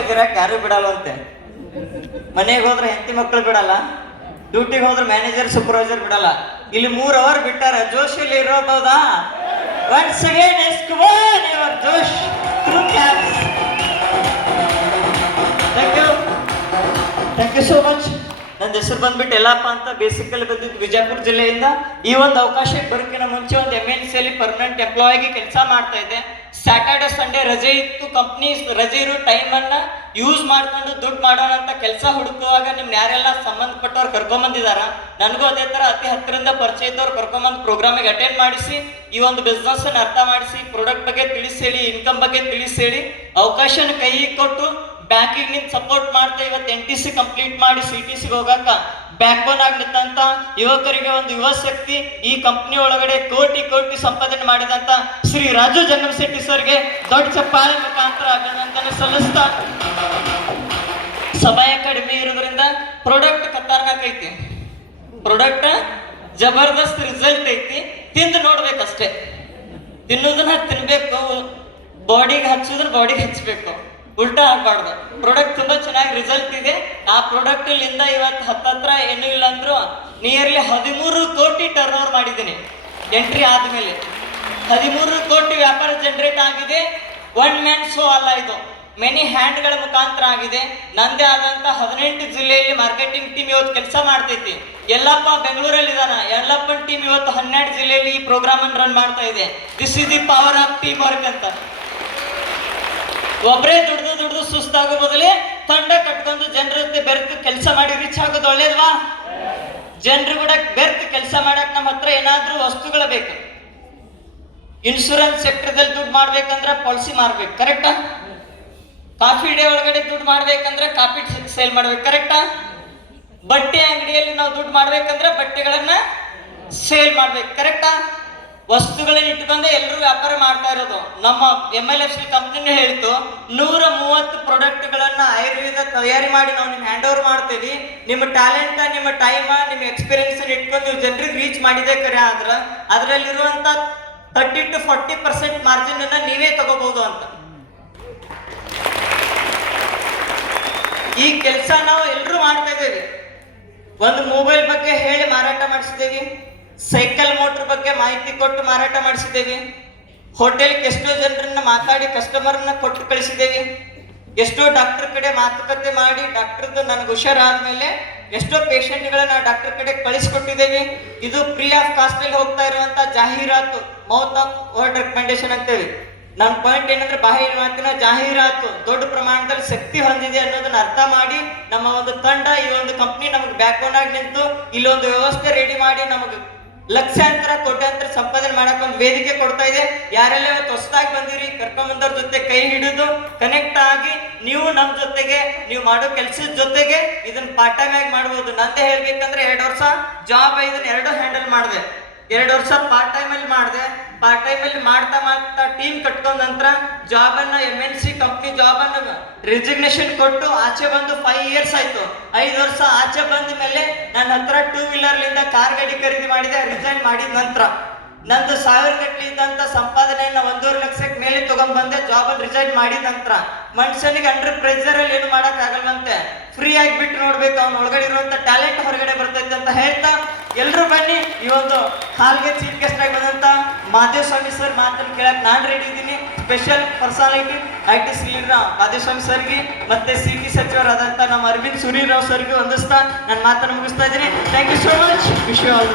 ಆಗಿರಕ್ ಯಾರು ಬಿಡಲ್ವಂತೆ. ಮನೆಗೆ ಹೋದ್ರೆ ಹೆಂಡತಿ ಮಕ್ಕಳು ಬಿಡಲ್ಲ, ಡ್ಯೂಟಿಗೆ ಹೋದ್ರೆ ಮ್ಯಾನೇಜರ್ ಸೂಪರ್ವೈಸರ್ ಬಿಡಲ್ಲ. ಇಲ್ಲಿ 3 ಅವರ್ ಬಿಟ್ಟಾರ. ಜೋಶಲ್ಲಿ ಇರೋಬಹುದಾ? ಒನ್ಸ್ ಅಗೇನ್ ಎಸ್ಕುವನ್ your Josh through caps. Thank you so much. ನನ್ನ ಹೆಸರು ಬಂದ್ಬಿಟ್ಟು ಎಲ್ಲಪ್ಪ ಅಂತ. ಬೇಸಿಕಲ್ಲಿ ಬಂದಿದ್ದು ವಿಜಯಪುರ ಜಿಲ್ಲೆಯಿಂದ. ಈ ಒಂದು ಅವಕಾಶಕ್ಕೆ ಬರೋಕ್ಕಿಂತ ಮುಂಚೆ ಒಂದು MNC ಅಲ್ಲಿ ಪರ್ಮನೆಂಟ್ ಎಂಪ್ಲಾಯ್ ಆಗಿ ಕೆಲಸ ಮಾಡ್ತಾ ಇದ್ದೆ. ಸ್ಯಾಟರ್ಡೆ ಸಂಡೇ ರಜೆ ಇತ್ತು, ಕಂಪ್ನಿ ರಜೆ ಇರೋ ಟೈಮನ್ನು ಯೂಸ್ ಮಾಡ್ಕೊಂಡು ದುಡ್ಡು ಮಾಡೋಣ ಅಂತ ಕೆಲಸ ಹುಡುಕುವಾಗ ನಿಮ್ನ ಯಾರೆಲ್ಲ ಸಂಬಂಧಪಟ್ಟವ್ರು ಕರ್ಕೊಂಬಂದಿದಾರ, ನನಗೂ ಅದೇ ಥರ ಅತಿ ಹತ್ತಿರದಿಂದ ಪರಿಚಯ ಇದ್ದವ್ರು ಕರ್ಕೊಂಬಂದು ಪ್ರೋಗ್ರಾಮಿಗೆ ಅಟೆಂಡ್ ಮಾಡಿಸಿ ಈ ಒಂದು ಬಿಸ್ನೆಸ್ಸನ್ನು ಅರ್ಥ ಮಾಡಿಸಿ, ಪ್ರಾಡಕ್ಟ್ ಬಗ್ಗೆ ತಿಳಿಸಿ ಹೇಳಿ, ಇನ್ಕಮ್ ಬಗ್ಗೆ ತಿಳಿಸಿ ಹೇಳಿ, ಅವಕಾಶನ ಕೈ ಕೊಟ್ಟು ಬ್ಯಾಂಕಿಗೆ ನಿಂತು ಸಪೋರ್ಟ್ ಮಾಡ್ತಾ ಇವತ್ತು NTC ಕಂಪ್ಲೀಟ್ ಮಾಡಿ CTCಗೆ ಹೋಗಾಕ ಬ್ಯಾಕ್ ಬೋನ್ ಆಗ್ಲಿತ್ತಂತ ಯುವಕರಿಗೆ ಒಂದು ಯುವ ಶಕ್ತಿ ಈ ಕಂಪ್ನಿ ಒಳಗಡೆ ಕೋಟಿ ಕೋಟಿ ಸಂಪಾದನೆ ಮಾಡಿದಂತ ಶ್ರೀ ರಾಜು ಜಂಗಮಶೆಟ್ಟಿ ಸರ್ಗೆ ದೊಡ್ಡ ಚಪ್ಪಾಳೆ ಮುಖಾಂತರ ಅಭಿನಂದನೆ ಸಲ್ಲಿಸ್ತಾ, ಸಮಯ ಕಡಿಮೆ ಇರೋದ್ರಿಂದ ಪ್ರಾಡಕ್ಟ್ ಖತರ್ನಾಕ್ ಐತಿ, ಪ್ರಾಡಕ್ಟ್ ಜಬರ್ದಸ್ತ್ ರಿಸಲ್ಟ್ ಐತಿ, ತಿಂದು ನೋಡ್ಬೇಕಷ್ಟೇ. ತಿನ್ನೋದನ್ನ ತಿನ್ಬೇಕು, ಬಾಡಿಗೆ ಹಚ್ಚೋದನ್ನ ಬಾಡಿಗೆ ಹಚ್ಚಬೇಕು, ಉಲ್ಟಾ ಆಗ್ಬಾರ್ದು. ಪ್ರಾಡಕ್ಟ್ ತುಂಬಾ ಚೆನ್ನಾಗಿ ರಿಸಲ್ಟ್ ಇದೆ. ಆ ಪ್ರಾಡಕ್ಟ್ ಇಂದ ಇವತ್ತು ಹತ್ತತ್ರ ಏನೂ ಇಲ್ಲ ಅಂದ್ರು ನಿಯರ್ಲಿ 13 ಕೋಟಿ ಟರ್ನ್ ಓವರ್ ಮಾಡಿದ್ದೀನಿ. ಎಂಟ್ರಿ ಆದ್ಮೇಲೆ 13 ಕೋಟಿ ವ್ಯಾಪಾರ ಜನರೇಟ್ ಆಗಿದೆ. ಒನ್ ಮ್ಯಾನ್ ಶೋ ಅಲ್ಲ ಇದು, ಮೆನಿ ಹ್ಯಾಂಡ್ಗಳ ಮುಖಾಂತರ ಆಗಿದೆ. ನಂದೇ ಆದಂತ 18 ಜಿಲ್ಲೆಯಲ್ಲಿ ಮಾರ್ಕೆಟಿಂಗ್ ಟೀಮ್ ಇವತ್ತು ಕೆಲಸ ಮಾಡ್ತೈತಿ. ಎಲ್ಲಪ್ಪ ಬೆಂಗಳೂರಲ್ಲಿ ಇದಾನ, ಎಲ್ಲಪ್ಪನ ಟೀಮ್ ಇವತ್ತು 12 ಜಿಲ್ಲೆಯಲ್ಲಿ ಈ ಪ್ರೋಗ್ರಾಮ್ ಅನ್ನು ರನ್ ಮಾಡ್ತಾ ಇದೆ. This is the power of team work ಅಂತ. ಒಬ್ಬರೇ ದುಡ್ದು ಸುಸ್ತಾಗೋ ಬದಲೇ ತಂಡ ಕಟ್ಕೊಂಡು ಜನರ ಜೊತೆ ಬೆರೆತು ಕೆಲಸ ಮಾಡಿ ರಿಚ್ ಆಗೋದು ಒಳ್ಳೇದ್ವಾ? ಜನರು ಕೂಡ ಬೆರೆತು ಕೆಲಸ ಮಾಡಕ್ ನಮ್ಮ ಹತ್ರ ಏನಾದ್ರೂ ವಸ್ತುಗಳು ಬೇಕು. ಇನ್ಶೂರೆನ್ಸ್ ಸೆಕ್ಟರ್ದಲ್ಲಿ ದುಡ್ಡು ಮಾಡ್ಬೇಕಂದ್ರೆ ಪಾಲಿಸಿ ಮಾರ್ಬೇಕು, ಕರೆಕ್ಟಾ? ಕಾಫಿ ಡೇ ಒಳಗಡೆ ದುಡ್ಡು ಮಾಡ್ಬೇಕಂದ್ರೆ ಕಾಫಿ ಸೇಲ್ ಮಾಡ್ಬೇಕು, ಕರೆಕ್ಟಾ? ಬಟ್ಟೆ ಅಂಗಡಿಯಲ್ಲಿ ನಾವು ದುಡ್ಡು ಮಾಡ್ಬೇಕಂದ್ರೆ ಬಟ್ಟೆಗಳನ್ನ ಸೇಲ್ ಮಾಡ್ಬೇಕು, ಕರೆಕ್ಟಾ? ವಸ್ತುಗಳನ್ನ ಇಟ್ಕೊಂಡೆ ಎಲ್ಲರೂ ವ್ಯಾಪಾರ ಮಾಡ್ತಾ ಇರೋದು. ನಮ್ಮ MLFC ಕಂಪ್ನಿನೇ ಹೇಳ್ತು 130 ಪ್ರಾಡಕ್ಟ್ಗಳನ್ನ ಆಯುರ್ವೇದ ತಯಾರಿ ಮಾಡಿ ನಾವು ನಿಮ್ಗೆ ಹ್ಯಾಂಡ್ ಓವರ್ ಮಾಡ್ತೀವಿ. ನಿಮ್ಮ ಟ್ಯಾಲೆಂಟ್, ನಿಮ್ಮ ಟೈಮ್, ನಿಮ್ಮ ಎಕ್ಸ್ಪೀರಿಯನ್ಸ್ ಇಟ್ಕೊಂಡು ನೀವು ಜನರಿಗೆ ರೀಚ್ ಮಾಡಿದೆ ಕರೆ ಆದ್ರೆ ಅದರಲ್ಲಿರುವಂತ 30 to 40% ಮಾರ್ಜಿನ್ ಅನ್ನ ನೀವೇ ತಗೋಬಹುದು ಅಂತ. ಈ ಕೆಲಸ ನಾವು ಎಲ್ಲರೂ ಮಾಡ್ತಾ ಇದ್ದೇವೆ. ಒಂದು ಮೊಬೈಲ್ ಬಗ್ಗೆ ಹೇಳಿ ಮಾರಾಟ ಮಾಡಿಸಿದ್ದೇವೆ, ಸೈಕಲ್ ಮೋಟರ್ ಬಗ್ಗೆ ಮಾಹಿತಿ ಕೊಟ್ಟು ಮಾರಾಟ ಮಾಡಿಸಿದ್ದೇವೆ, ಹೋಟೆಲ್ಗೆ ಎಷ್ಟೋ ಜನರನ್ನ ಮಾತಾಡಿ ಕಸ್ಟಮರ್ನ ಕೊಟ್ಟು ಕಳಿಸಿದ್ದೇವೆ, ಎಷ್ಟೋ ಡಾಕ್ಟರ್ ಕಡೆ ಮಾತುಕತೆ ಮಾಡಿ ಡಾಕ್ಟರ್ದು ನನಗೆ ಹುಷಾರಾದ್ಮೇಲೆ ಎಷ್ಟೋ ಪೇಷಂಟ್ಗಳನ್ನ ಡಾಕ್ಟರ್ ಕಡೆ ಕಳಿಸ್ಕೊಟ್ಟಿದ್ದೇವೆ. ಇದು ಫ್ರೀ ಆಫ್ ಕಾಸ್ಟ್ ಅಲ್ಲಿ ಹೋಗ್ತಾ ಇರುವಂತ ಜಾಹೀರಾತು, ಮೌತ್ ಆಫ್ ವರ್ಡ್ ರೆಕಮೆಂಡೇಶನ್ ಅಂತೇಳಿ. ನನ್ನ ಪಾಯಿಂಟ್ ಏನಂದ್ರೆ ಬಾಹ್ಯ ಮಾತಿನ ಜಾಹೀರಾತು ದೊಡ್ಡ ಪ್ರಮಾಣದಲ್ಲಿ ಶಕ್ತಿ ಹೊಂದಿದೆ ಅನ್ನೋದನ್ನ ಅರ್ಥ ಮಾಡಿ ನಮ್ಮ ಒಂದು ತಂಡ, ಈ ಒಂದು ಕಂಪ್ನಿ ನಮಗೆ ಬ್ಯಾಕ್ ಬೋನ್ ಆಗಿ ನಿಂತು ಇಲ್ಲೊಂದು ವ್ಯವಸ್ಥೆ ರೆಡಿ ಮಾಡಿ ನಮಗೆ ಲಕ್ಷಾಂತರ ಕೋಟ್ಯಾಂತರ ಸಂಪಾದನೆ ಮಾಡಕ್ ಒಂದು ವೇದಿಕೆ ಕೊಡ್ತಾ ಇದೆ. ಯಾರೆಲ್ಲ ಇವತ್ತು ಹೊಸದಾಗಿ ಬಂದಿರಿ ಕರ್ಕೊಂಬಂದವ್ರ ಜೊತೆ ಕೈ ಹಿಡಿದು ಕನೆಕ್ಟ್ ಆಗಿ ನೀವು ನಮ್ಮ ಜೊತೆಗೆ, ನೀವು ಮಾಡೋ ಕೆಲಸದ ಜೊತೆಗೆ ಇದನ್ನ ಪಾರ್ಟ್ ಟೈಮ್ ಆಗಿ ಮಾಡ್ಬೋದು. ನಂದೇ ಹೇಳ್ಬೇಕಂದ್ರೆ 2 ವರ್ಷ ಜಾಬ್ ಇದನ್ನ 2 ಹ್ಯಾಂಡಲ್ ಮಾಡಿದೆ, 2 ವರ್ಷ ಪಾರ್ಟ್ ಟೈಮ್ ಅಲ್ಲಿ ಮಾಡಿದೆ. ಪಾರ್ಟ್ ಟೈಮ್ ಅಲ್ಲಿ ಮಾಡ್ತಾ ಟೀಮ್ ಕಟ್ಕೊಂಡ ನಂತರ ಜಾಬ್ ಅನ್ನ MNC ಕಂಪ್ನಿ ಜಾಬ್ ಅನ್ನ ರೆಸಿಗ್ನೇಷನ್ ಕೊಟ್ಟು ಆಚೆ ಬಂದು 5 ಇಯರ್ಸ್ ಆಯ್ತು. 5 ವರ್ಷ ಆಚೆ ಬಂದ ಮೇಲೆ ನನ್ನ ಹತ್ರ 2 ವೀಲರ್ಲಿಂದ ಕಾರ್ ಗಾಡಿ ಖರೀದಿ ಮಾಡಿದೆ. ರಿಸೈನ್ ಮಾಡಿದ ನಂತರ ನಂದು 1000 ಗಟ್ಟಲೆ ಇದ್ದಂತ ಸಂಪಾದನೆಯನ್ನ 1.5 ಲಕ್ಷಕ್ಕೆ ಮೇಲೆ ತಗೊಂಡ್ ಬಂದೆ. ಜಾಬ್ ಅನ್ನು ರಿಸೈನ್ ಮಾಡಿದ ನಂತರ ಮನುಷ್ಯನಿಗೆ ಅಂಡರ್ ಪ್ರೆಷರ್ ಅಲ್ಲಿ ಏನು ಮಾಡಕ್ ಆಗಲ್ವಂತೆ, ಫ್ರೀ ಆಗಿ ಬಿಟ್ಟು ನೋಡ್ಬೇಕು, ಅವ್ನ ಒಳಗಡೆ ಇರುವಂತ ಟ್ಯಾಲೆಂಟ್ ಹೊರಗಡೆ ಬರ್ತೈತೆ ಅಂತ ಹೇಳ್ತಾ ಎಲ್ರು ಬನ್ನಿ. ಈ ಒಂದು ಹಾಲ್ಗೆ ಚೀಫ್ ಗೆಸ್ಟ್ ಆಗಿ ಬಂದಂತ ಮಾದೇಸ್ವಾಮಿ ಸರ್ ಮಾತನ್ನು ಕೇಳಕ್ ನಾನು ರೆಡಿ ಇದ್ದೀನಿ. Special personality ITC leader Madeswamy ಸರ್ಗೆ ಮತ್ತೆ CT ಸಚಿವರಾದಂತ ನಮ್ಮ ಅರವಿಂದ್ ಸುರೀರಾವ್ ಸರ್ಗೆ ವಂದಿಸ್ತಾ ನನ್ನ ಮಾತನ್ನು ಮುಗಿಸ್ತಾ ಇದ್ದೀನಿ. Thank you so much. Wish you all.